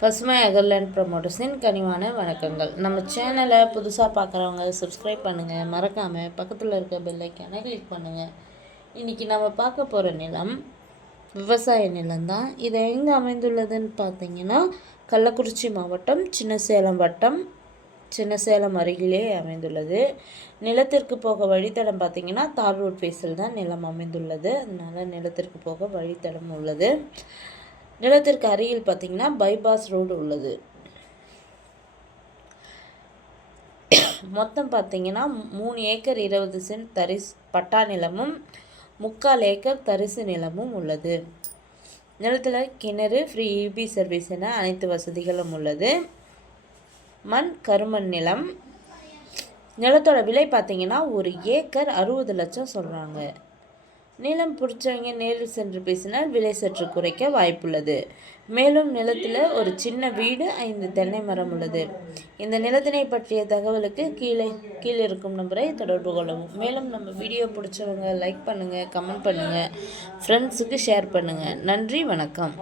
பசுமை அகர்லேண்ட் ப்ரமோட்டர்ஸின் கனிவான வணக்கங்கள். நம்ம சேனலை புதுசாக பார்க்குறவங்க சப்ஸ்கிரைப் பண்ணுங்கள், மறக்காமல் பக்கத்தில் இருக்க பெல் ஐக்கானை கிளிக் பண்ணுங்கள். இன்றைக்கி நம்ம பார்க்க போகிற நிலம் விவசாய நிலம்தான். இது எங்கே அமைந்துள்ளதுன்னு பார்த்தீங்கன்னா கள்ளக்குறிச்சி மாவட்டம் சின்னசேலம் வட்டம் சின்னசேலம் அருகிலே அமைந்துள்ளது. நிலத்திற்கு போக வழித்தடம் பார்த்திங்கன்னா தார் ரோட் ஃபேஸில் தான் நிலம் அமைந்துள்ளது. அதனால் நிலத்திற்கு போக வழித்தடம் உள்ளது. நிலத்திற்கு அருகில் பார்த்திங்கன்னா பைபாஸ் ரோடு உள்ளது. மொத்தம் பார்த்திங்கன்னா 3 ஏக்கர் 20 சென்ட் தரிசு பட்டா நிலமும் 3/4 ஏக்கர் தரிசு நிலமும் உள்ளது. நிலத்தில் கிணறு, ஃப்ரீ இபி சர்வீஸ் என அனைத்து வசதிகளும் உள்ளது. மண் கருமண் நிலம். நிலத்தோட விலை பார்த்திங்கன்னா 1 ஏக்கர் 60 லட்சம் சொல்கிறாங்க. நிலம் பிடிச்சவங்க நேரில் சென்று பேசினால் விலை சற்று குறைக்க வாய்ப்புள்ளது. மேலும் நிலத்தில் ஒரு சின்ன வீடு, 5 தென்னை மரம் உள்ளது. இந்த நிலத்தினை பற்றிய தகவலுக்கு கீழே இருக்கும் நம்பரை தொடர்பு கொள்ளவும். மேலும் நம்ம வீடியோ பிடிச்சவங்க லைக் பண்ணுங்கள், கமெண்ட் பண்ணுங்கள், ஃப்ரெண்ட்ஸுக்கு ஷேர் பண்ணுங்கள். நன்றி, வணக்கம்.